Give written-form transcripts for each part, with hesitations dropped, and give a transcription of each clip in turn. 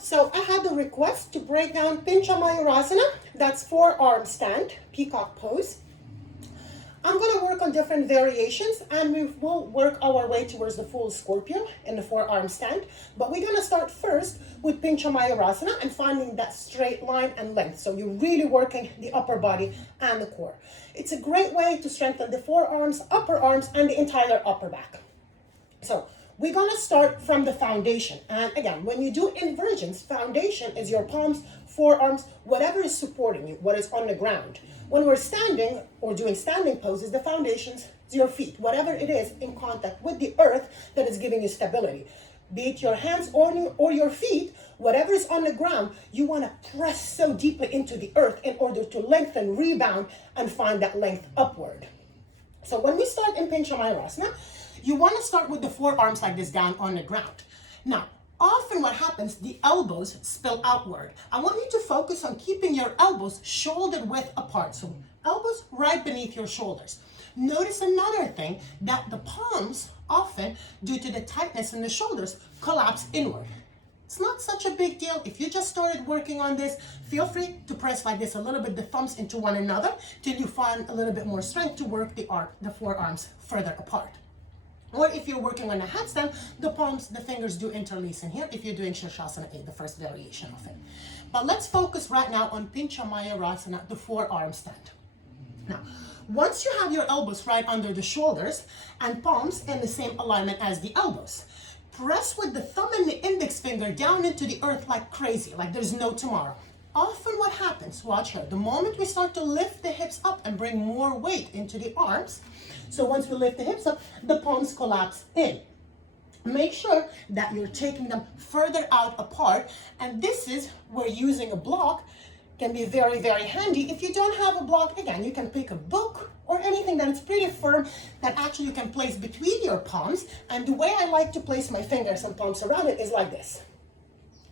So I had the request to break down Pincha Mayurasana, that's forearm stand, Peacock pose. I'm going to work on different variations and we will work our way towards the full Scorpio in the forearm stand. But we're going to start first with Pincha Mayurasana and finding that straight line and length. So you're really working the upper body and the core. It's a great way to strengthen the forearms, upper arms, and the entire upper back. So we're going to start from the foundation. And again, when you do inversions, foundation is your palms, forearms, whatever is supporting you, what is on the ground. When we're standing or doing standing poses, the foundations is your feet, whatever it is in contact with the earth that is giving you stability. Be it your hands or your feet, whatever is on the ground, you want to press so deeply into the earth in order to lengthen, rebound, and find that length upward. So when we start in Pincha Mayurasana, you want to start with the forearms like this down on the ground. Now, often what happens, the elbows spill outward. I want you to focus on keeping your elbows shoulder width apart. So elbows right beneath your shoulders. Notice another thing, that the palms often, due to the tightness in the shoulders, collapse inward. It's not such a big deal. If you just started working on this, feel free to press like this a little bit, the thumbs into one another, till you find a little bit more strength to work the forearms further apart. Or if you're working on a handstand, the palms, the fingers do interlace in here if you're doing Shirshasana 8, the first variation of it. But let's focus right now on Pincha Mayurasana, the forearm stand. Now, once you have your elbows right under the shoulders and palms in the same alignment as the elbows, press with the thumb and the index finger down into the earth like crazy, like there's no tomorrow. Often what happens, watch here, the moment we start to lift the hips up and bring more weight into the arms, so once we lift the hips up, the palms collapse in. Make sure that you're taking them further out apart, and this is where using a block can be very, very handy. If you don't have a block, again, you can pick a book or anything that is pretty firm that actually you can place between your palms, and the way I like to place my fingers and palms around it is like this.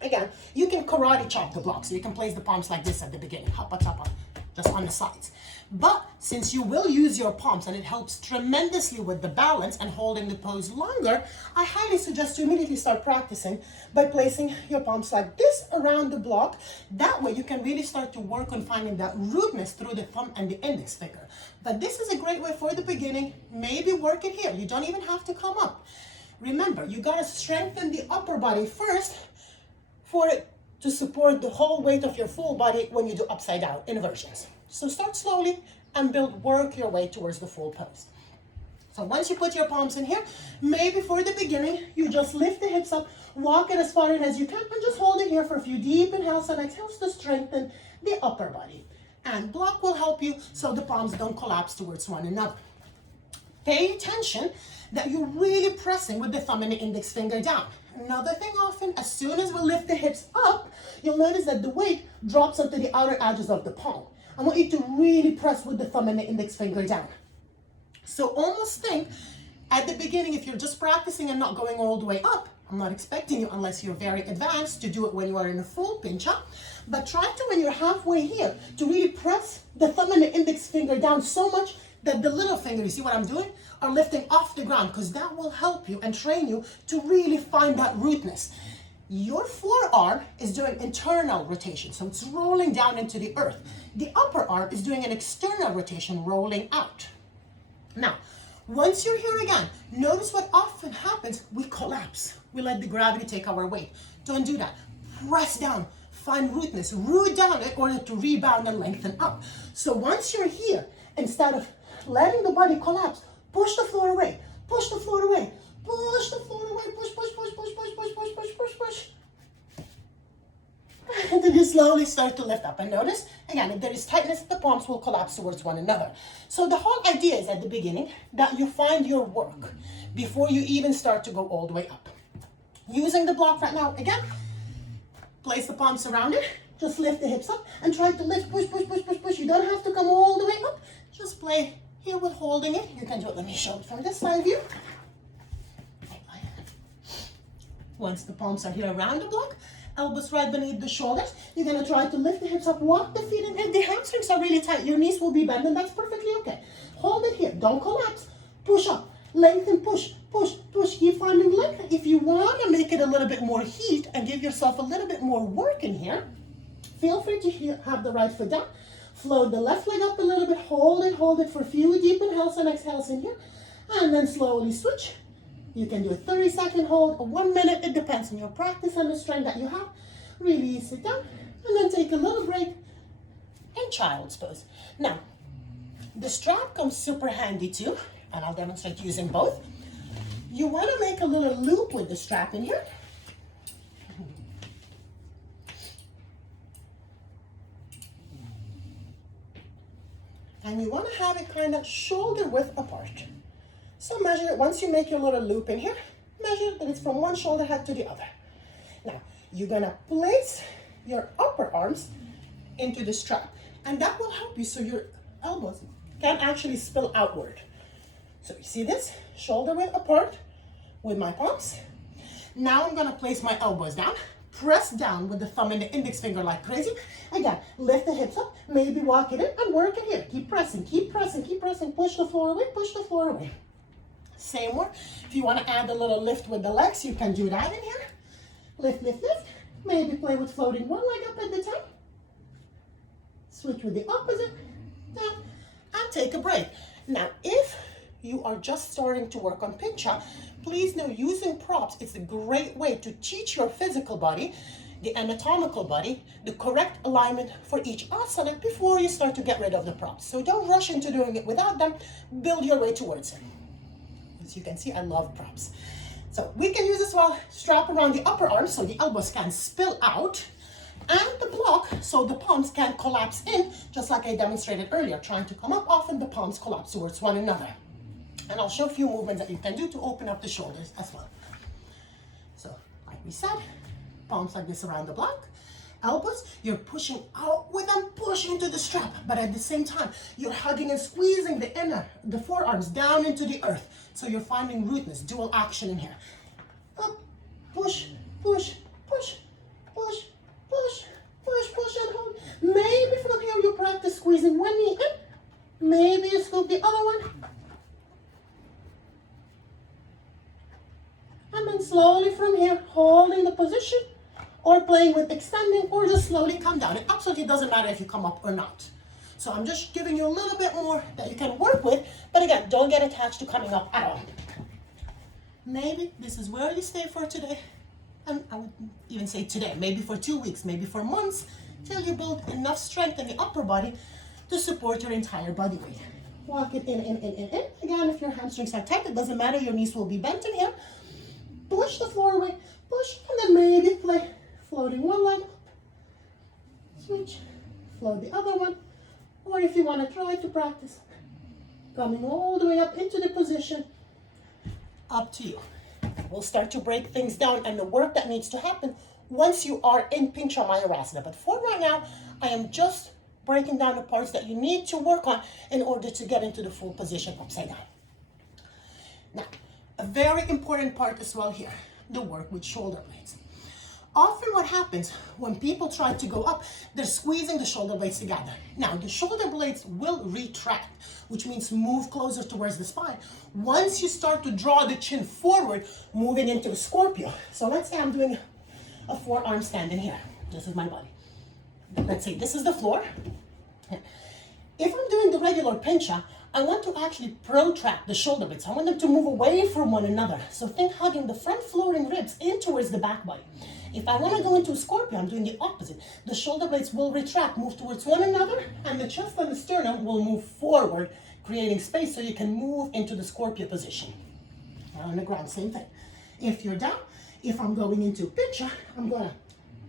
Again, you can karate chop the block, so you can place the palms like this at the beginning, hapa tapa, just on the sides. But since you will use your palms and it helps tremendously with the balance and holding the pose longer, I highly suggest you immediately start practicing by placing your palms like this around the block. That way you can really start to work on finding that rootness through the thumb and the index finger. But this is a great way for the beginning. Maybe work it here. You don't even have to come up. Remember, you got to strengthen the upper body first for it to support the whole weight of your full body when you do upside down inversions. So start slowly and work your way towards the full pose. So once you put your palms in here, maybe for the beginning, you just lift the hips up, walk it as far in as you can, and just hold it here for a few deep inhales and exhales to strengthen the upper body. And block will help you so the palms don't collapse towards one another. Pay attention that you're really pressing with the thumb and the index finger down. Another thing often, as soon as we lift the hips up, you'll notice that the weight drops onto the outer edges of the palm. I want you to really press with the thumb and the index finger down. So almost think, at the beginning, if you're just practicing and not going all the way up, I'm not expecting you, unless you're very advanced, to do it when you are in a full pincha, but try to, when you're halfway here, to really press the thumb and the index finger down so much that the little finger, you see what I'm doing, are lifting off the ground, because that will help you and train you to really find that rootness. Your forearm is doing internal rotation, so it's rolling down into the earth. The upper arm is doing an external rotation, rolling out. Now, once you're here again, notice what often happens, we collapse. We let the gravity take our weight. Don't do that. Press down, find rootness, root down in order to rebound and lengthen up. So once you're here, instead of letting the body collapse, push the floor away, push the floor away, push the floor away, push, push, push, push, push, push, push, push, push, push. And then you slowly start to lift up. And notice, again, if there is tightness, the palms will collapse towards one another. So the whole idea is at the beginning that you find your work before you even start to go all the way up. Using the block right now, again, place the palms around it, just lift the hips up and try to lift, push, push, push, push, push. You don't have to come all the way up. Just play here with holding it. You can do it. Let me show it from this side view. Once the palms are here around the block, elbows right beneath the shoulders, you're going to try to lift the hips up, walk the feet in. If the hamstrings are really tight, your knees will be bent, and that's perfectly okay. Hold it here. Don't collapse. Push up. Lengthen, push, push, push, keep finding length. If you want to make it a little bit more heat and give yourself a little bit more work in here, feel free to have the right foot down. Float the left leg up a little bit, hold it for a few deep inhales and exhales in here, and then slowly switch. You can do a 30-second hold or 1 minute, it depends on your practice and the strength that you have. Release it down, and then take a little break in child's pose. Now, the strap comes super handy too, and I'll demonstrate using both. You want to make a little loop with the strap in here. And you want to have it kind of shoulder width apart. So measure it, once you make your little loop in here, measure that it's from one shoulder head to the other. Now, you're gonna place your upper arms into the strap, and that will help you so your elbows can actually spill outward. So you see this, shoulder width apart with my palms. Now I'm gonna place my elbows down, press down with the thumb and the index finger like crazy. Again, lift the hips up, maybe walk it in and work it here. Keep pressing, keep pressing, keep pressing, push the floor away, push the floor away. Same more. If you want to add a little lift with the legs, you can do that in here. Lift, lift, lift. Maybe play with floating one leg up at the time. Switch with the opposite. Down. And take a break. Now, if you are just starting to work on Pincha, please know using props is a great way to teach your physical body, the anatomical body, the correct alignment for each asana before you start to get rid of the props. So don't rush into doing it without them. Build your way towards it. As you can see, I love props. So we can use as well, strap around the upper arm so the elbows can spill out, and the block so the palms can collapse in, just like I demonstrated earlier. Trying to come up, often the palms collapse towards one another. And I'll show a few movements that you can do to open up the shoulders as well. So, like we said, palms like this around the block. Elbows, you're pushing out with them, push into the strap, but at the same time, you're hugging and squeezing the forearms down into the earth. So you're finding rootness, dual action in here. Up, push, push, push, push, push, push, push, and hold. Maybe from here you practice squeezing one knee in. Maybe you scoop the other one. And then slowly from here, holding the position, or playing with extending, or just slowly come down. It absolutely doesn't matter if you come up or not. So I'm just giving you a little bit more that you can work with, but again, don't get attached to coming up at all. Maybe this is where you stay for today, and I would even say today, maybe for 2 weeks, maybe for months, till you build enough strength in the upper body to support your entire body weight. Walk it in. Again, if your hamstrings are tight, it doesn't matter, your knees will be bent in here. Push the floor away, push, and then maybe play floating one leg up, switch, float the other one, or if you want to try to practice coming all the way up into the position, up to you. We'll start to break things down and the work that needs to happen once you are in Pincha Mayurasana. But for right now, I am just breaking down the parts that you need to work on in order to get into the full position upside down. Now, a very important part as well here, the work with shoulder blades. Often what happens when people try to go up, they're squeezing the shoulder blades together. Now, the shoulder blades will retract, which means move closer towards the spine. Once you start to draw the chin forward, moving into a Scorpio. So let's say I'm doing a forearm stand in here. This is my body. Let's say this is the floor. If I'm doing the regular Pincha, I want to actually protract the shoulder blades. I want them to move away from one another. So think hugging the front floating ribs in towards the back body. If I want to go into a Scorpio, I'm doing the opposite. The shoulder blades will retract, move towards one another, and the chest and the sternum will move forward, creating space so you can move into the Scorpio position. On the ground, same thing. If you're down, if I'm going into Pincha, I'm going to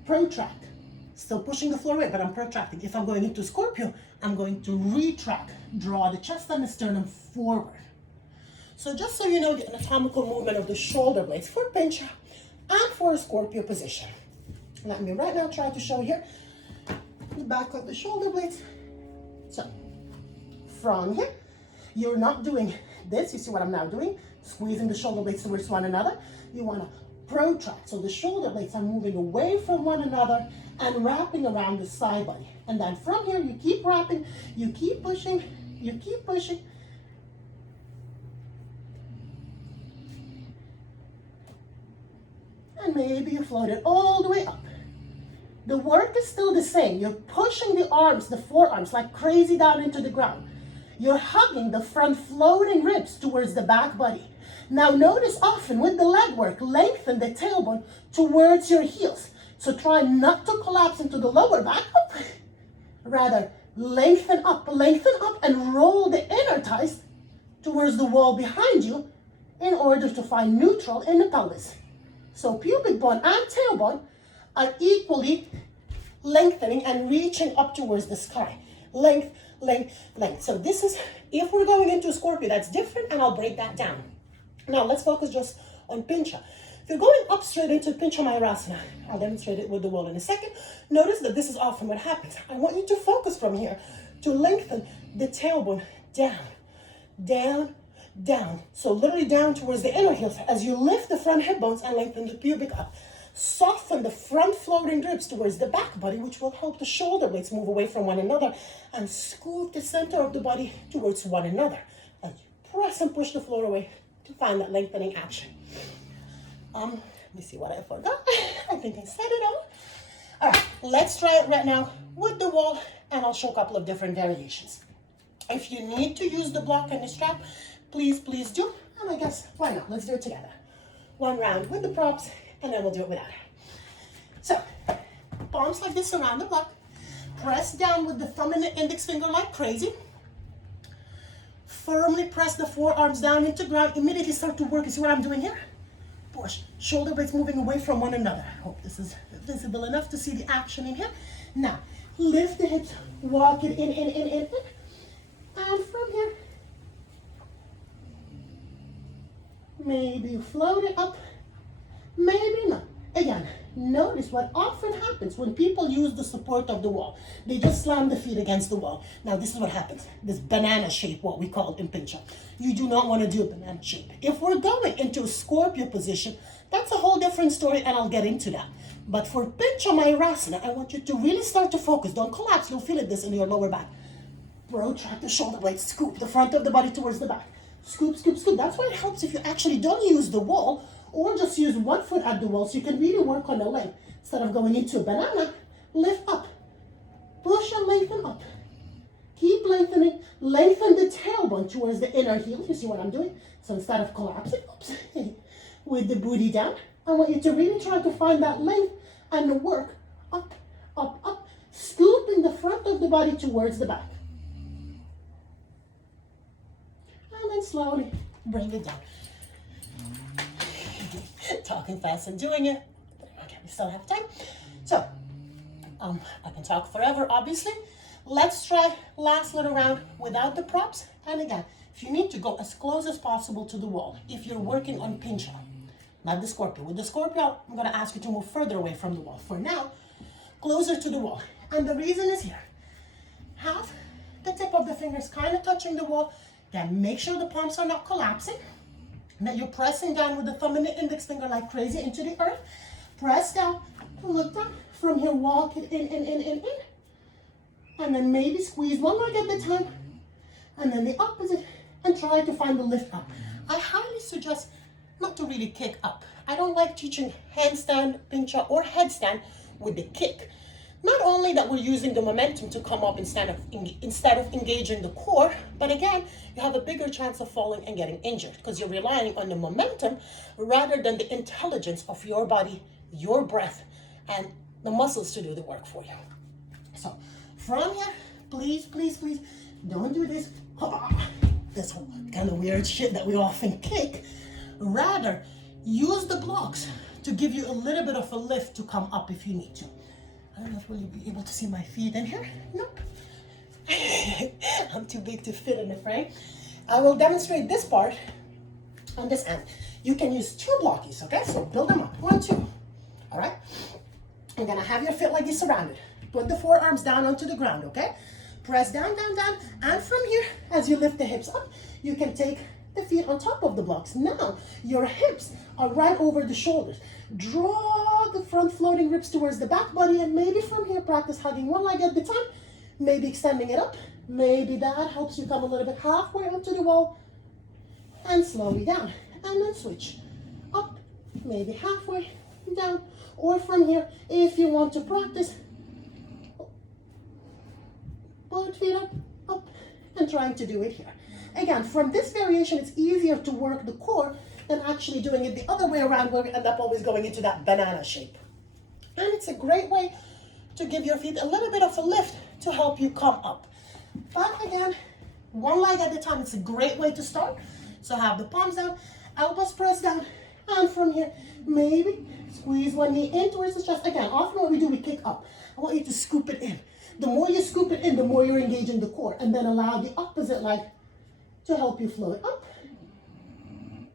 protract. Still pushing the floor away, but I'm protracting. If I'm going into Scorpio, I'm going to retract, draw the chest and the sternum forward. So just so you know the anatomical movement of the shoulder blades for Pincha and for a Scorpio position. Let me right now try to show here the back of the shoulder blades. So from here, you're not doing this. You see what I'm now doing? Squeezing the shoulder blades towards one another. You want to protract. So the shoulder blades are moving away from one another and wrapping around the side body. And then from here, you keep wrapping, you keep pushing, you keep pushing. and maybe you float it all the way up. The work is still the same. You're pushing the arms, the forearms, like crazy down into the ground. You're hugging the front floating ribs towards the back body. Now notice often with the leg work, lengthen the tailbone towards your heels. So try not to collapse into the lower back. Rather, lengthen up and roll the inner thighs towards the wall behind you in order to find neutral in the pelvis. So pubic bone and tailbone are equally lengthening and reaching up towards the sky. Length, length, length. So this is, if we're going into Scorpio, that's different, and I'll break that down. Now let's focus just on Pincha. If you're going up straight into Pincha Mayurasana, I'll demonstrate it with the wall in a second. Notice that this is often what happens. I want you to focus from here to lengthen the tailbone down, down, down. So literally down towards the inner heels as you lift the front hip bones and lengthen the pubic up. Soften the front floating ribs towards the back body, which will help the shoulder blades move away from one another, and scoop the center of the body towards one another. As you press and push the floor away to find that lengthening action. Let me see what I forgot. I think I said it all. All right, let's try it right now with the wall, and I'll show a couple of different variations. If you need to use the block and the strap, please do. And I guess, why not? Let's do it together. One round with the props, and then we'll do it without it. So, palms like this around the block. Press down with the thumb and the index finger like crazy. Firmly press the forearms down into ground. Immediately start to work. You see what I'm doing here? Push. Shoulder blades moving away from one another. I hope this is visible enough to see the action in here. Now, lift the hips. Walk it in. And from here, maybe you float it up. Maybe not. Again, notice what often happens when people use the support of the wall. They just slam the feet against the wall. Now, this is what happens. This banana shape, what we call in Pincha. You do not want to do a banana shape. If we're going into a Scorpio position, that's a whole different story, and I'll get into that. But for Pincha Mayurasana, I want you to really start to focus. Don't collapse. You'll feel this in your lower back. Protract the shoulder blades. Scoop the front of the body towards the back. Scoop, scoop, scoop. That's why it helps if you actually don't use the wall, or just use one foot at the wall so you can really work on the length. Instead of going into a banana, lift up. Push and lengthen up. Keep lengthening. Lengthen the tailbone towards the inner heel. You see what I'm doing? So instead of collapsing, with the booty down, I want you to really try to find that length and work up, up, up, scooping the front of the body towards the back. And then slowly bring it down. Talking fast and doing it. Okay, we still have time. So, I can talk forever, obviously. Let's try last little round without the props. And again, if you need to go as close as possible to the wall, if you're working on Pincha, not the Scorpio. With the Scorpio, I'm going to ask you to move further away from the wall. For now, closer to the wall. And the reason is here. Have the tip of the fingers kind of touching the wall. Then make sure the palms are not collapsing. Now you're pressing down with the thumb and the index finger like crazy into the earth. Press down, look down. From here, walk it in. And then maybe squeeze one leg at a time. And then the opposite. And try to find the lift up. I highly suggest not to really kick up. I don't like teaching handstand, pincha, or headstand with the kick. Not only that we're using the momentum to come up instead of engaging the core, but again, you have a bigger chance of falling and getting injured because you're relying on the momentum rather than the intelligence of your body, your breath, and the muscles to do the work for you. So from here, please, don't do this kind of weird shit that we often kick. Rather, use the blocks to give you a little bit of a lift to come up if you need to. I don't know if you'll be able to see my feet in here. Nope. I'm too big to fit in the frame. I will demonstrate this part on this end. You can use two blockies, okay? So build them up. 1, 2. All right? You're gonna have your feet like this surrounded. Put the forearms down onto the ground, okay? Press down. And from here, as you lift the hips up, you can take the feet on top of the blocks. Now, your hips are right over the shoulders. Draw the front floating ribs towards the back body, and maybe from here, practice hugging one leg at a time, maybe extending it up. Maybe that helps you come a little bit halfway onto the wall, and slowly down. And then switch. Up, maybe halfway, down, or from here, if you want to practice, both feet up, and trying to do it here. Again, from this variation, it's easier to work the core than actually doing it the other way around, where we end up always going into that banana shape. And it's a great way to give your feet a little bit of a lift to help you come up. But again, one leg at a time. It's a great way to start. So have the palms down, elbows pressed down, and from here, maybe squeeze one knee in towards the chest. Again, often what we do, we kick up. I want you to scoop it in. The more you scoop it in, the more you're engaging the core, and then allow the opposite leg to help you float up.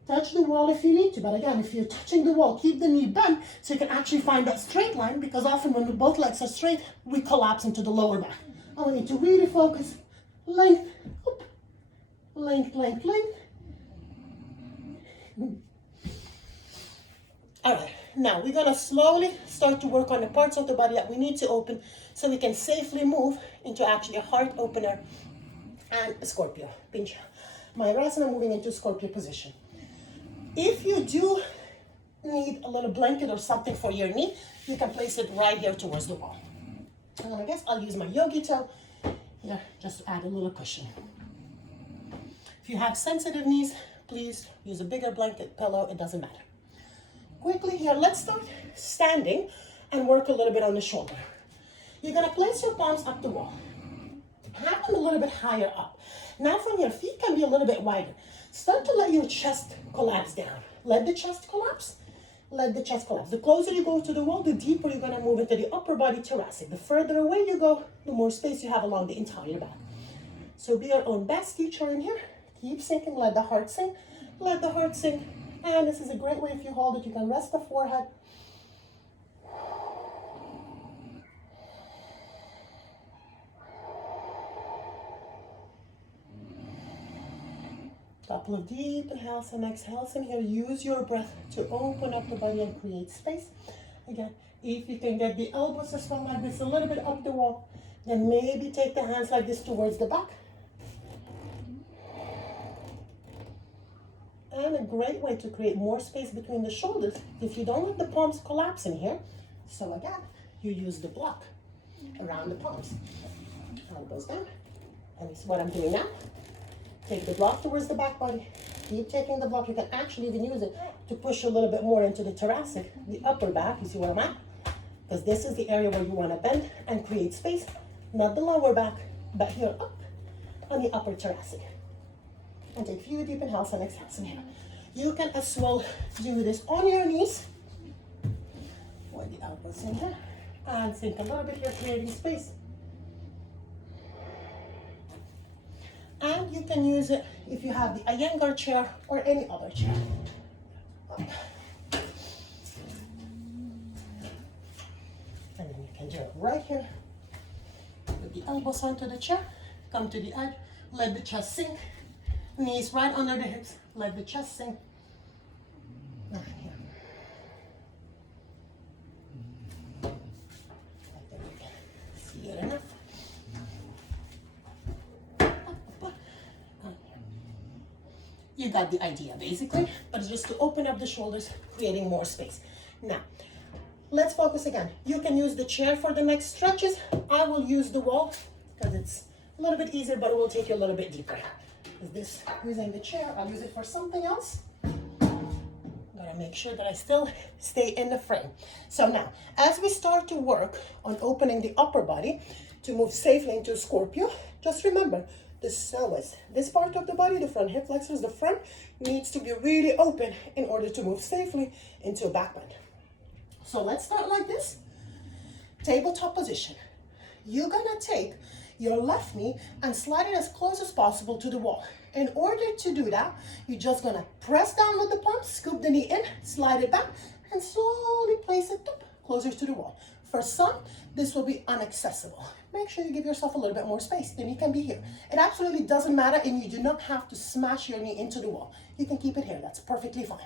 Touch the wall if you need to, but again, if you're touching the wall, keep the knee bent so you can actually find that straight line, because often when both legs are straight, we collapse into the lower back. I want you to really focus. Length, up, length, length, length. All right, now we're gonna slowly start to work on the parts of the body that we need to open so we can safely move into actually a heart opener and a Scorpio, Pincha Mayurasana, moving into Scorpio position. If you do need a little blanket or something for your knee, you can place it right here towards the wall. And I guess I'll use my yogi toe here just to add a little cushion. If you have sensitive knees, please use a bigger blanket, pillow, it doesn't matter. Quickly here, let's start standing and work a little bit on the shoulder. You're gonna place your palms up the wall. Have them a little bit higher up. Now from your feet can be a little bit wider. Start to let your chest collapse down. Let the chest collapse. Let the chest collapse. The closer you go to the wall, the deeper you're gonna move into the upper body thoracic. The further away you go, the more space you have along the entire back. So be your own best teacher in here. Keep sinking, let the heart sink. Let the heart sink. And this is a great way, if you hold it, you can rest the forehead. Couple of deep inhales and exhales in here. Use your breath to open up the body and create space. Again, if you can get the elbows as well like this, a little bit up the wall, then maybe take the hands like this towards the back. And a great way to create more space between the shoulders if you don't let the palms collapse in here. So again, you use the block around the palms. Elbows down. And this is what I'm doing now. Take the block towards the back body. Keep taking the block. You can actually even use it to push a little bit more into the thoracic, the upper back. You see where I'm at? Because this is the area where you want to bend and create space. Not the lower back, but here up on the upper thoracic. And take a few deep inhales and exhales in here. You can as well do this on your knees. With the elbows in here. And sink a little bit here, creating space. And you can use it if you have the Iyengar chair or any other chair. And then you can do it right here. Put the elbows onto the chair. Come to the edge. Let the chest sink. Knees right under the hips. Let the chest sink. Right here. I think you can see it enough. You got the idea basically, but it's just to open up the shoulders, creating more space. Now, let's focus again. You can use the chair for the next stretches. I will use the wall because it's a little bit easier, but it will take you a little bit deeper. This, using the chair, I'll use it for something else. Gotta make sure that I still stay in the frame. So now, as we start to work on opening the upper body to move safely into Scorpio, just remember, this part of the body, the front hip flexors, the front needs to be really open in order to move safely into a back bend. So let's start like this. Tabletop position. You're gonna take your left knee and slide it as close as possible to the wall. In order to do that, you're just gonna press down with the palms, scoop the knee in, slide it back, and slowly place it closer to the wall. For some, this will be inaccessible. Make sure you give yourself a little bit more space. The knee can be here. It absolutely doesn't matter, and you do not have to smash your knee into the wall. You can keep it here. That's perfectly fine.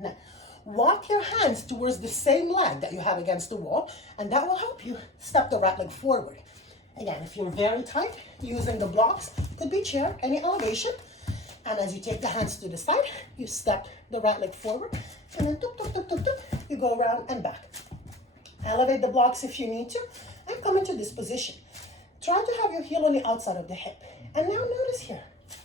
Now, walk your hands towards the same leg that you have against the wall, and that will help you step the right leg forward. Again, if you're very tight, using the blocks, could be chair, any elevation. And as you take the hands to the side, you step the right leg forward, and then you're go around and back. Elevate the blocks if you need to, and come into this position. Try to have your heel on the outside of the hip. And now notice here,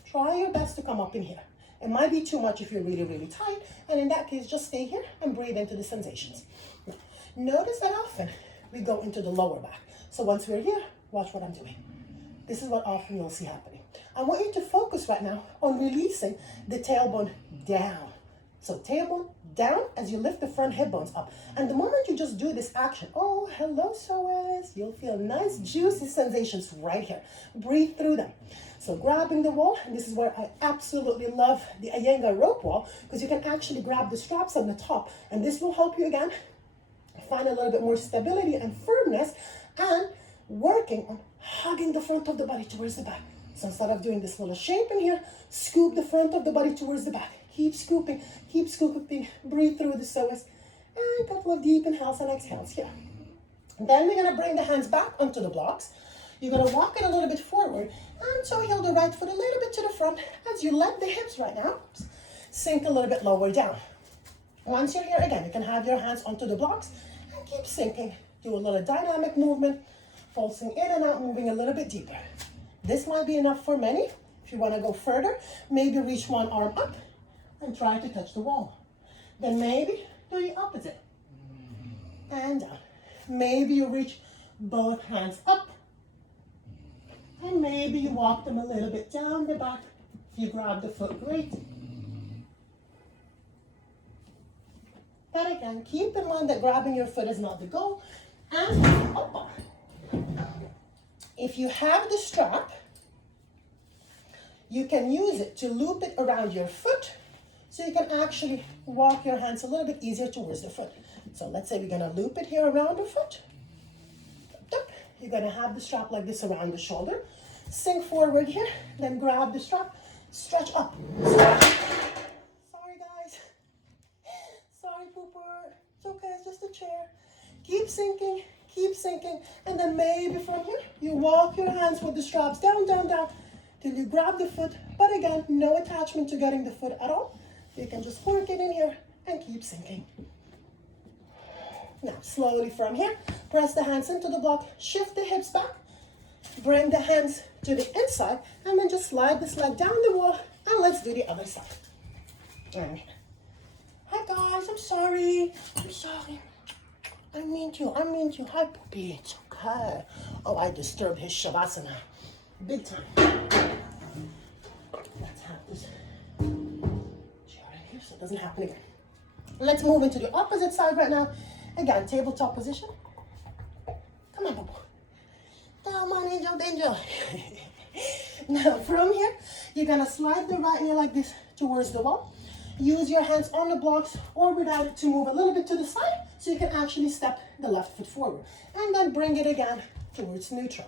try your best to come up in here. It might be too much if you're really, really tight, and in that case, just stay here and breathe into the sensations. Now, notice that often we go into the lower back. So once we're here, watch what I'm doing. This is what often you'll see happening. I want you to focus right now on releasing the tailbone down. So tailbone down as you lift the front hip bones up. And the moment you just do this action, oh, hello, psoas, you'll feel nice, juicy sensations right here. Breathe through them. So grabbing the wall, and this is where I absolutely love the Iyengar rope wall, because you can actually grab the straps on the top, and this will help you again find a little bit more stability and firmness, and working on hugging the front of the body towards the back. So instead of doing this little shape in here, scoop the front of the body towards the back. Keep scooping, breathe through the psoas, and a couple of deep inhales and exhales here. Then we're gonna bring the hands back onto the blocks. You're gonna walk it a little bit forward, and toe heel the right foot a little bit to the front as you let the hips right now sink a little bit lower down. Once you're here again, you can have your hands onto the blocks and keep sinking. Do a little dynamic movement, pulsing in and out, moving a little bit deeper. This might be enough for many. If you wanna go further, maybe reach one arm up and try to touch the wall. Then maybe do the opposite. And down. Maybe you reach both hands up. And maybe you walk them a little bit down the back. If you grab the foot, great. But again, keep in mind that grabbing your foot is not the goal. And up. If you have the strap, you can use it to loop it around your foot, so you can actually walk your hands a little bit easier towards the foot. So let's say we're gonna loop it here around the foot. You're gonna have the strap like this around the shoulder. Sink forward here, then grab the strap, stretch up. Sorry guys, sorry pooper, it's okay, it's just a chair. Keep sinking, and then maybe from here, you walk your hands with the straps down, down, down, till you grab the foot, but again, no attachment to getting the foot at all. You can just work it in here and keep sinking. Now, slowly from here, press the hands into the block, shift the hips back, bring the hands to the inside, and then just slide this leg down the wall, and let's do the other side. And hi guys, I'm sorry. I mean to. Hi Poopy, it's okay. Oh, I disturbed his Shavasana. Big time. Let's have this chair in here so it doesn't happen again. Let's move into the opposite side right now. Again, tabletop position. Come on, Bobo. Come on, angel. Now, from here, you're gonna slide the right knee like this towards the wall. Use your hands on the blocks or without it to move a little bit to the side, so you can actually step the left foot forward. And then bring it again towards neutral.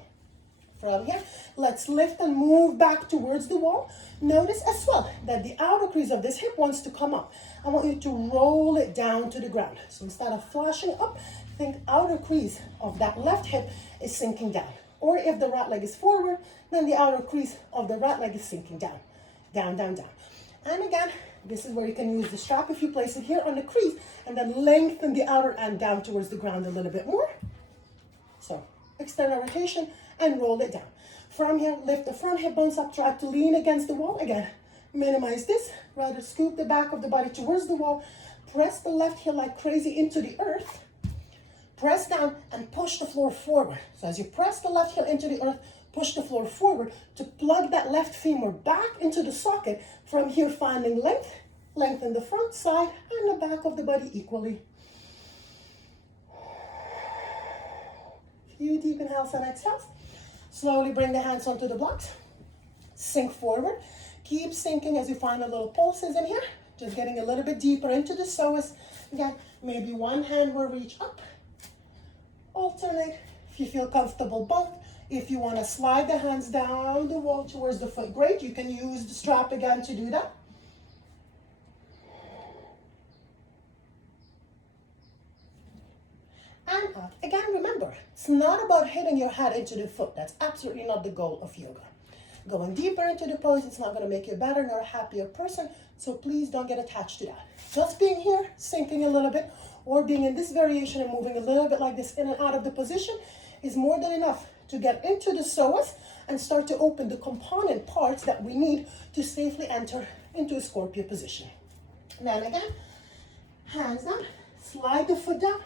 From here, let's lift and move back towards the wall. Notice as well that the outer crease of this hip wants to come up. I want you to roll it down to the ground. So instead of flashing up, think outer crease of that left hip is sinking down. Or if the right leg is forward, then the outer crease of the right leg is sinking down. Down, down, down. And again, this is where you can use the strap if you place it here on the crease, and then lengthen the outer end down towards the ground a little bit more. So external rotation and roll it down. From here, lift the front hip bones up, try to lean against the wall. Again, minimize this, rather scoop the back of the body towards the wall, press the left heel like crazy into the earth, press down and push the floor forward. So as you press the left heel into the earth, push the floor forward to plug that left femur back into the socket. From here, finding length, lengthen the front side and the back of the body equally. Few deep inhales and exhales. Slowly bring the hands onto the blocks. Sink forward. Keep sinking as you find a little pulses in here. Just getting a little bit deeper into the psoas. Again, maybe one hand will reach up. Alternate if you feel comfortable both. If you want to slide the hands down the wall towards the foot, great. You can use the strap again to do that. And up. Again, remember, it's not about hitting your head into the foot. That's absolutely not the goal of yoga. Going deeper into the pose, it's not going to make you a better nor a happier person. So please don't get attached to that. Just being here, sinking a little bit, or being in this variation and moving a little bit like this in and out of the position is more than enough to get into the psoas and start to open the component parts that we need to safely enter into a Scorpio position. Then again, hands down, slide the foot down,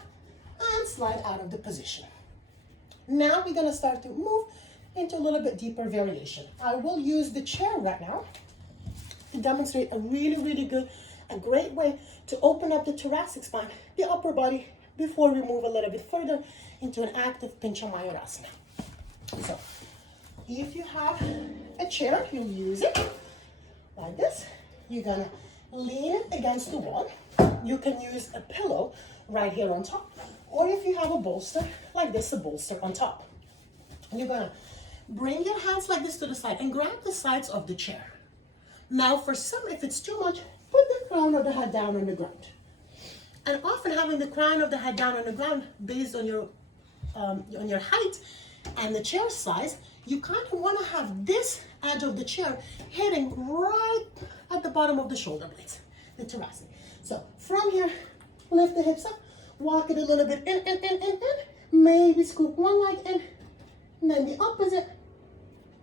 and slide out of the position. Now we're gonna start to move into a little bit deeper variation. I will use the chair right now to demonstrate a really good, a great way to open up the thoracic spine, the upper body, before we move a little bit further into an active Pincha Mayurasana. So, if you have a chair, you'll use it like this. You're gonna lean it against the wall. You can use a pillow right here on top, or if you have a bolster like this, a bolster on top. And you're gonna bring your hands like this to the side and grab the sides of the chair. Now for some, if it's too much, put the crown of the head down on the ground. And often having the crown of the head down on the ground based on your height and the chair size, you kind of want to have this edge of the chair hitting right at the bottom of the shoulder blades, the thoracic. So from here, lift the hips up, walk it a little bit in, maybe scoop one leg in, and then the opposite,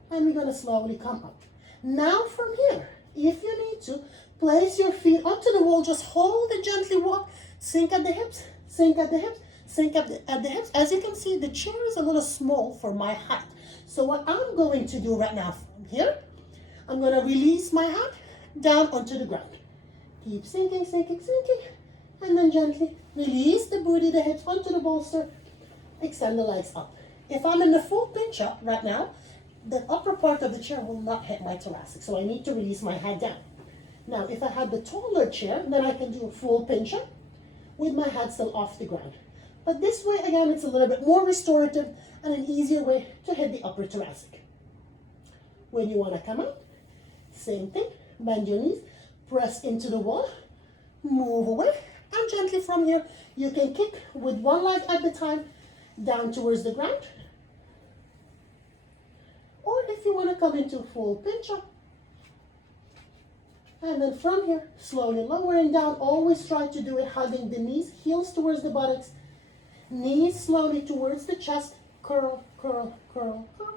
and we're gonna slowly come up. Now from here, if you need to, place your feet onto the wall, just hold it gently, walk, sink at the hips, sink at the hips, sink at the hips. As you can see, the chair is a little small for my height. So what I'm going to do right now from here, I'm gonna release my hand down onto the ground. Keep sinking, and then gently release the booty, the hips onto the bolster, extend the legs up. If I'm in the full pinch up right now, the upper part of the chair will not hit my thoracic, so I need to release my head down. Now, if I had the taller chair, then I can do a full pinch up with my head still off the ground. But this way, again, it's a little bit more restorative and an easier way to hit the upper thoracic. When you want to come out, same thing, bend your knees, press into the wall, move away, and gently from here, you can kick with one leg at a time down towards the ground. Or if you want to come into full pinch up, and then from here, slowly lowering down, always try to do it hugging the knees, heels towards the buttocks, knees slowly towards the chest, curl, curl, curl, curl.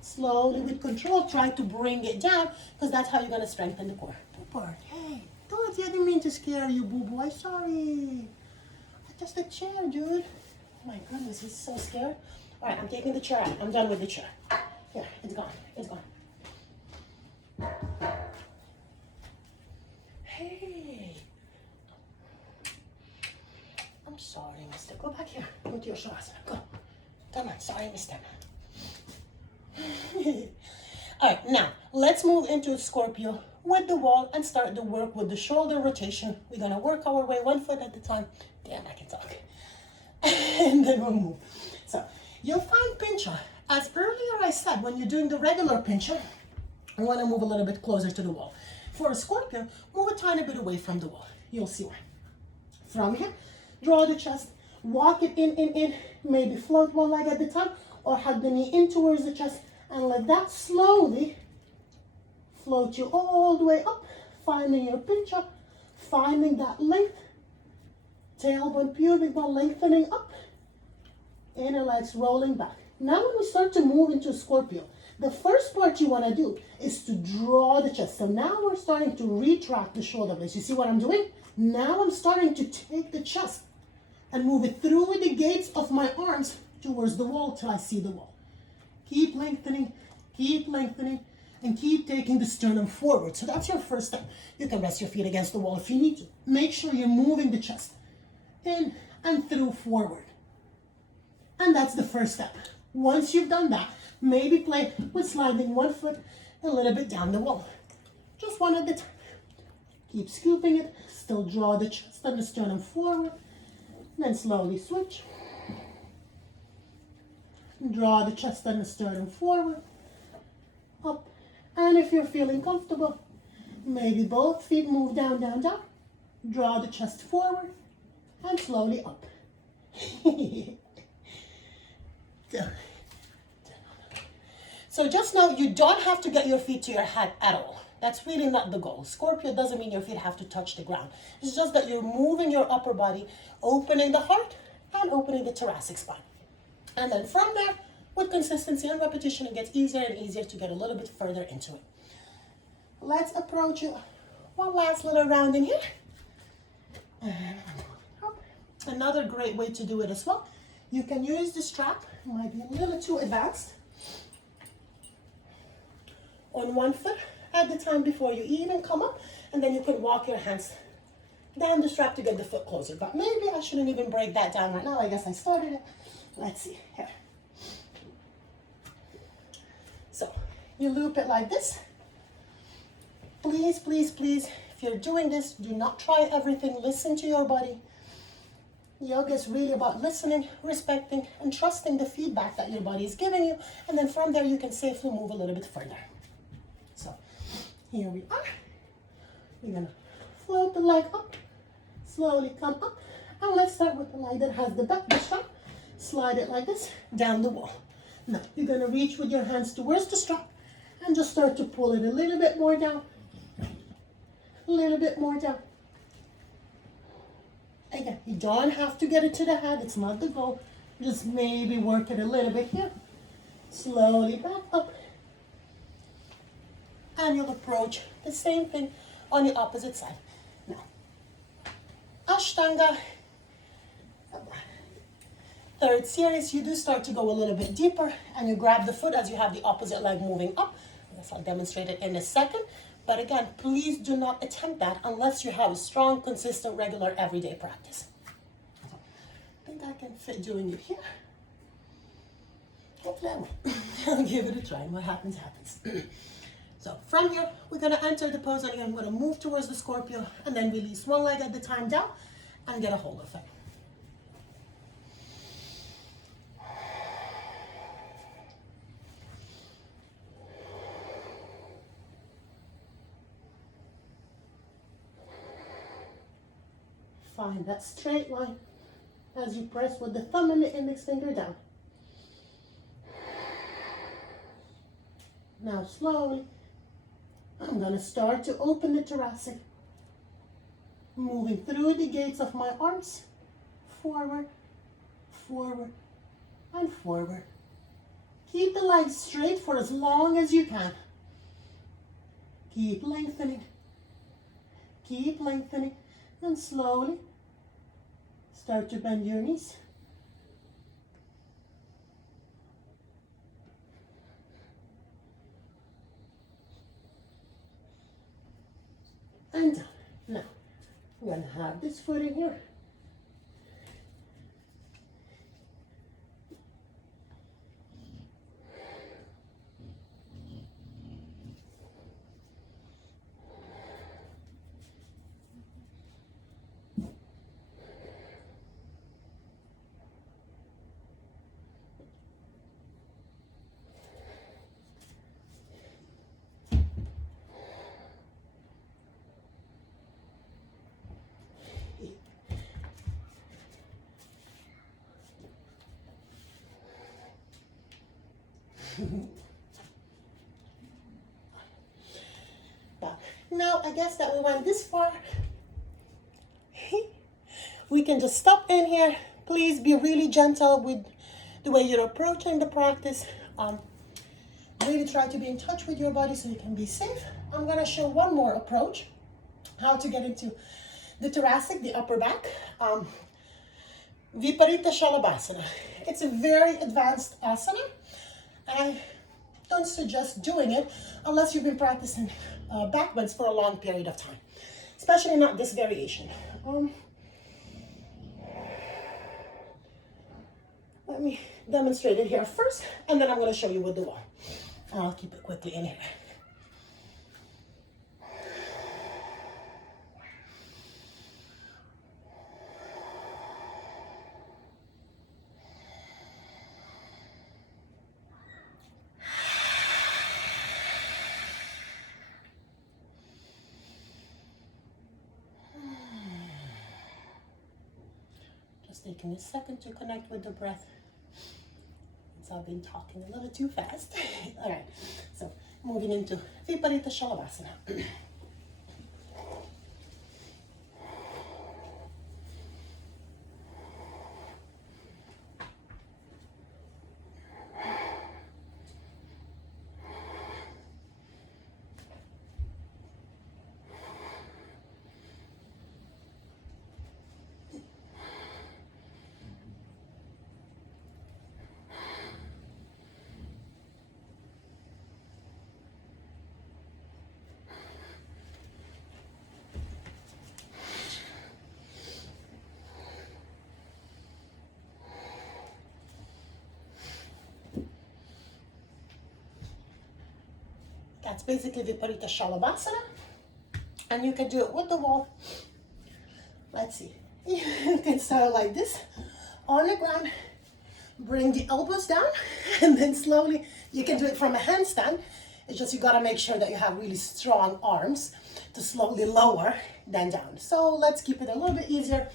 Slowly with control, try to bring it down, because that's how you're going to strengthen the core. Bird, hey, Dorothy, I didn't mean to scare you, boo-boo, I'm sorry. Just a chair, dude. Oh my goodness, he's so scared. All right, I'm taking the chair out. I'm done with the chair. Here, it's gone, it's gone. Hey. I'm sorry, mister. Go back here. Go to your Shavasana. Go. Come on, sorry, mister. All right, now let's move into Scorpio with the wall and start the work with the shoulder rotation. We're gonna work our way one foot at a time. Damn, I can talk. And then we'll move. So you'll find Pincha, as earlier I said, when you're doing the regular Pincha, I want to move a little bit closer to the wall. For a Scorpio, move a tiny bit away from the wall. You'll see why. From here, draw the chest, walk it in, maybe float one leg at a time, or hug the knee in towards the chest, and let that slowly float you all the way up, finding your Pincha, finding that length, tailbone, pubic bone lengthening up, inner legs rolling back. Now when we start to move into Scorpio, the first part you want to do is to draw the chest. So now we're starting to retract the shoulder blades. You see what I'm doing? Now I'm starting to take the chest and move it through the gates of my arms towards the wall till I see the wall. Keep lengthening, and keep taking the sternum forward. So that's your first step. You can rest your feet against the wall if you need to. Make sure you're moving the chest in and through forward. And that's the first step. Once you've done that, maybe play with sliding one foot a little bit down the wall. Just one at a time. Keep scooping it, still draw the chest and the sternum forward, then slowly switch. Draw the chest and the sternum forward, up. And if you're feeling comfortable, maybe both feet move down, down, down. Draw the chest forward and slowly up. So just know you don't have to get your feet to your head at all. That's really not the goal. Scorpio doesn't mean your feet have to touch the ground. It's just that you're moving your upper body, opening the heart and opening the thoracic spine. And then from there, with consistency and repetition, it gets easier and easier to get a little bit further into it. Let's approach it. One last little round in here. And up. Another great way to do it as well. You can use the strap. It might be a little too advanced. On one foot at the time before you even come up, and then you can walk your hands down the strap to get the foot closer. But maybe I shouldn't even break that down right now. I guess I started it. Let's see here. So you loop it like this. Please, please, please, if you're doing this, do not try everything. Listen to your body. Yoga is really about listening, respecting, and trusting the feedback that your body is giving you. And then from there, you can safely move a little bit further. So here we are. We're gonna float the leg up, slowly come up. And let's start with the leg that has the back, the strap. Slide it like this, down the wall. Now, you're gonna reach with your hands towards the strap and just start to pull it a little bit more down. A little bit more down. Again, you don't have to get it to the head. It's not the goal. Just maybe work it a little bit here. Slowly back up. And you'll approach the same thing on the opposite side. Now, Ashtanga. Third series, you do start to go a little bit deeper and you grab the foot as you have the opposite leg moving up. I guess I'll demonstrate it in a second. But again, please do not attempt that unless you have a strong, consistent, regular, everyday practice. So, I think I can fit doing it here. Hopefully I will. I'll give it a try. What happens, happens. So from here, we're going to enter the pose. And again, I'm going to move towards the Scorpio and then release one leg at the time down and get a hold of it. Find that straight line as you press with the thumb and the index finger down. Now slowly, I'm going to start to open the thoracic, moving through the gates of my arms, forward, forward, and forward. Keep the legs straight for as long as you can. Keep lengthening, and slowly start to bend your knees. And down. Now, I'm going to have this foot in here. But now I guess that we went this far. We can just stop in here. Please be really gentle with the way you're approaching the practice. Really try to be in touch with your body so you can be safe. I'm going to show one more approach, how to get into the thoracic, the upper back. Viparita Salabhasana. It's a very advanced asana. I don't suggest doing it unless you've been practicing backbends for a long period of time, especially not this variation. Let me demonstrate it here first, and then I'm going to show you with the wall. I'll keep it quickly in here. Taking a second to connect with the breath. Since I've been talking a little too fast. All right, so moving into Viparita Salabhasana. That's basically Viparita Salabhasana, and you can do it with the wall. Let's see. You can start like this on the ground. Bring the elbows down, and then slowly you can do it from a handstand. It's just you gotta make sure that you have really strong arms to slowly lower then down. So let's keep it a little bit easier.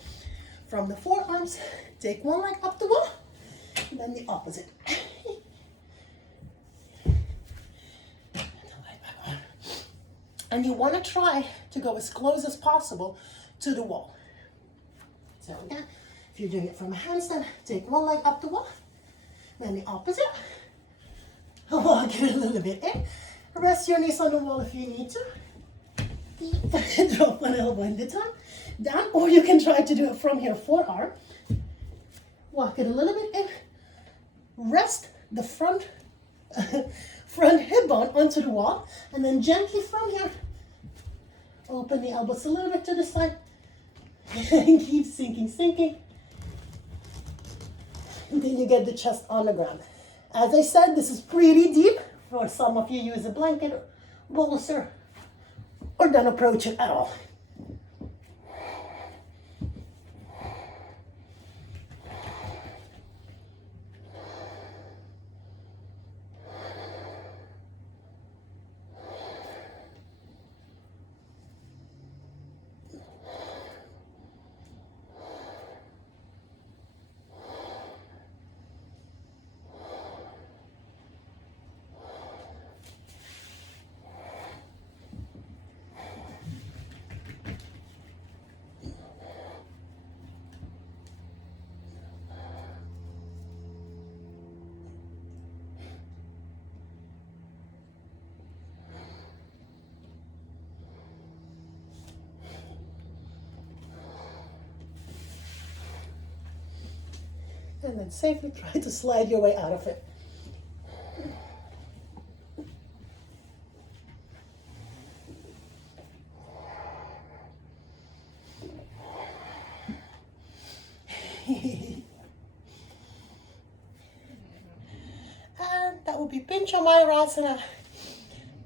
From the forearms, take one leg up the wall, and then the opposite. And you want to try to go as close as possible to the wall. So again, if you're doing it from a handstand, take one leg up the wall, then the opposite. Walk it a little bit in. Rest your knees on the wall if you need to. Drop one elbow in the time, down, or you can try to do it from your forearm. Walk it a little bit in. Rest the front hip bone onto the wall, and then gently from here, open the elbows a little bit to the side, and keep sinking. Until you get the chest on the ground. As I said, this is pretty deep. For some of you, use a blanket or bolster, or don't approach it at all. And then safely try to slide your way out of it. And that will be Pincha Mayurasana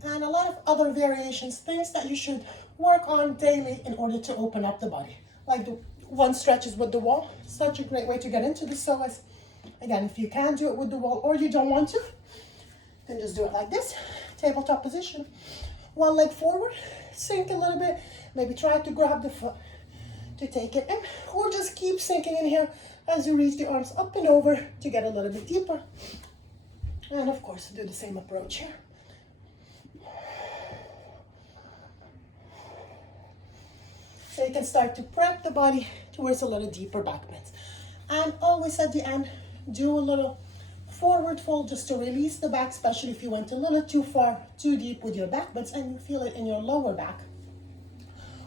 and a lot of other variations, things that you should work on daily in order to open up the body. Like the one stretches with the wall, such a great way to get into the psoas. Again, if you can't do it with the wall or you don't want to, then just do it like this, tabletop position. One leg forward, sink a little bit, maybe try to grab the foot to take it in, or just keep sinking in here as you reach the arms up and over to get a little bit deeper. And of course, do the same approach here. So you can start to prep the body towards a little deeper back bends. And always at the end, do a little forward fold just to release the back, especially if you went a little too far, too deep with your back bends and you feel it in your lower back.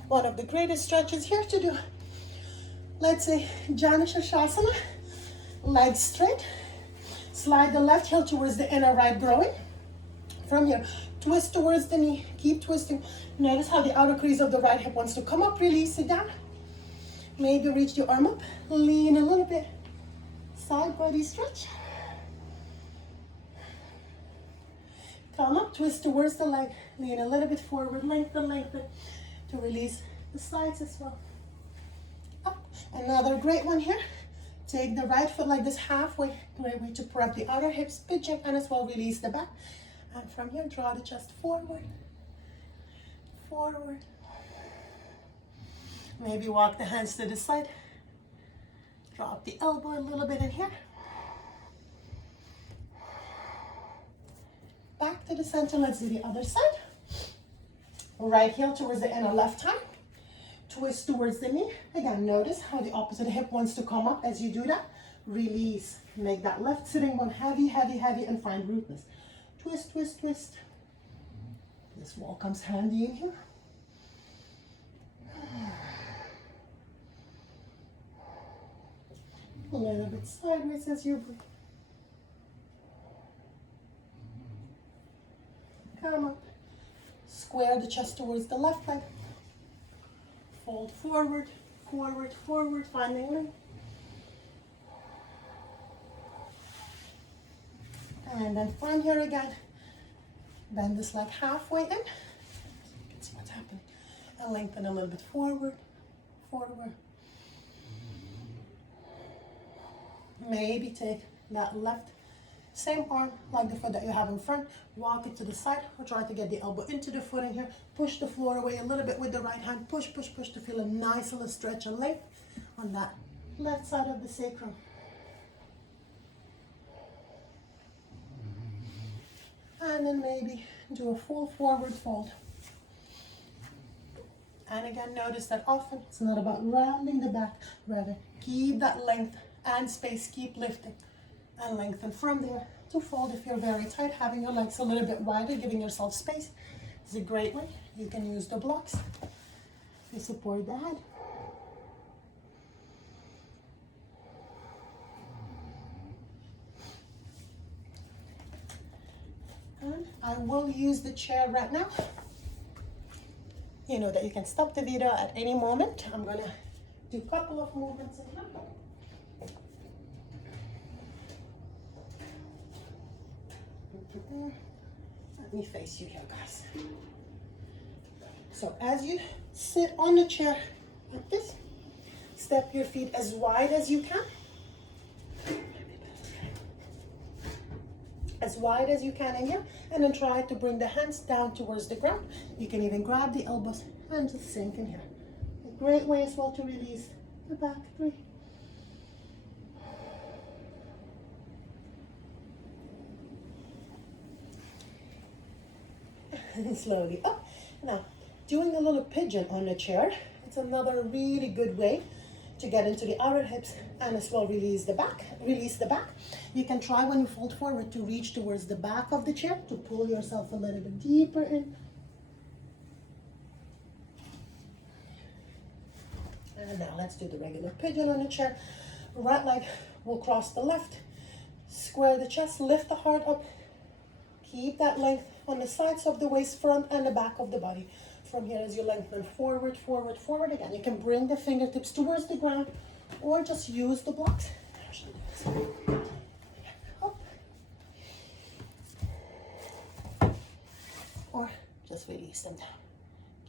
One of the greatest stretches here to do, let's say Janashasana, legs straight, slide the left heel towards the inner right groin. From here, twist towards the knee, keep twisting. Notice how the outer crease of the right hip wants to come up, release it down. Maybe reach the arm up, lean a little bit, side body stretch. Come up, twist towards the leg, lean a little bit forward, lengthen to release the sides as well. Up, another great one here. Take the right foot like this halfway, great way to prep the outer hips, pigeon, and as well release the back. And from here, draw the chest forward. Maybe walk the hands to the side. Drop the elbow a little bit in here. Back to the center. Let's do the other side. Right heel towards the inner left hand. Twist towards the knee. Again, notice how the opposite hip wants to come up as you do that. Release. Make that left sitting one heavy, heavy, heavy, and find rootness. Twist, twist, twist. This wall comes handy in here. A little bit sideways as you breathe. Come up. Square the chest towards the left leg. Fold forward, forward, forward, finding length. And then from here again, bend this leg halfway in. So you can see what's happening. And lengthen a little bit forward, forward. Maybe take that left, same arm like the foot that you have in front, walk it to the side, or try to get the elbow into the foot in here. Push the floor away a little bit with the right hand. Push, push, push to feel a nice little stretch and length on that left side of the sacrum. And then maybe do a full forward fold. And again, notice that often it's not about rounding the back, rather keep that length and space, keep lifting and lengthen from there to fold. If you're very tight, having your legs a little bit wider, giving yourself space is a great way. You can use the blocks to support the head. And I will use the chair right now. You know that you can stop the video at any moment. I'm gonna do a couple of movements in here. Let me face you here, guys. So as you sit on the chair like this, step your feet as wide as you can. As wide as you can in here, and then try to bring the hands down towards the ground. You can even grab the elbows and just sink in here. A great way as well to release the back. 3. And slowly up. Now, doing a little pigeon on the chair. It's another really good way to get into the outer hips and as well release the back. You can try when you fold forward to reach towards the back of the chair to pull yourself a little bit deeper in. And now let's do the regular pigeon on the chair. Right leg will cross the left. Square the chest, lift the heart up. Keep that length on the sides of the waist, front and the back of the body. From here as you lengthen forward, forward, forward. Again, you can bring the fingertips towards the ground or just use the blocks. Up. Or just release them down.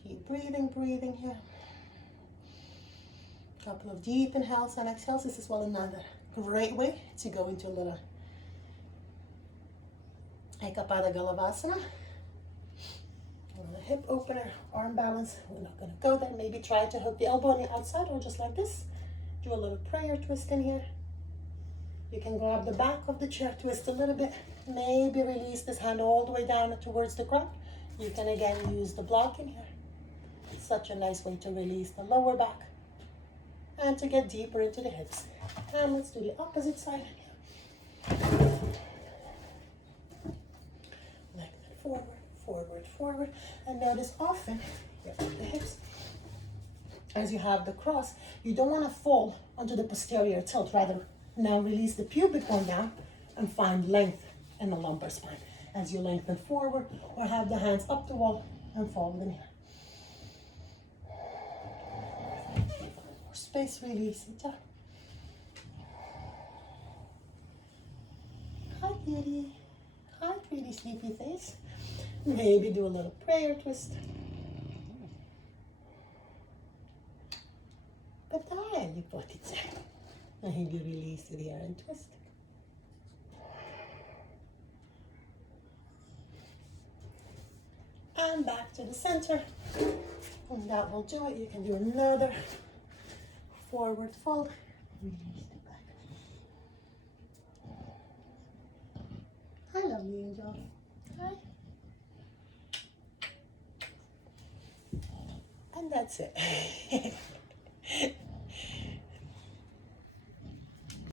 Keep breathing, breathing here. Couple of deep inhales and exhales. This is well another great way to go into a little Galavasana. A hip opener, arm balance. We're not going to go there. Maybe try to hook the elbow on the outside or just like this. Do a little prayer twist in here. You can grab the back of the chair, twist a little bit. Maybe release this hand all the way down towards the ground. You can again use the block in here. It's such a nice way to release the lower back and to get deeper into the hips. And let's do the opposite side. Lengthen forward, forward, forward. And notice often, here on the hips, as you have the cross, you don't want to fall onto the posterior tilt. Rather, now release the pubic bone down and find length in the lumbar spine. As you lengthen forward or have the hands up the wall and fold in here. More space, release it down. Hi, kitty. Hi, pretty sleepy face. Maybe do a little prayer twist. Dai, ipotizza. And you release it here and twist. And back to the center. And that will do it. You can do another forward fold. Release the back. Hi, lovely angel. Okay. And that's it.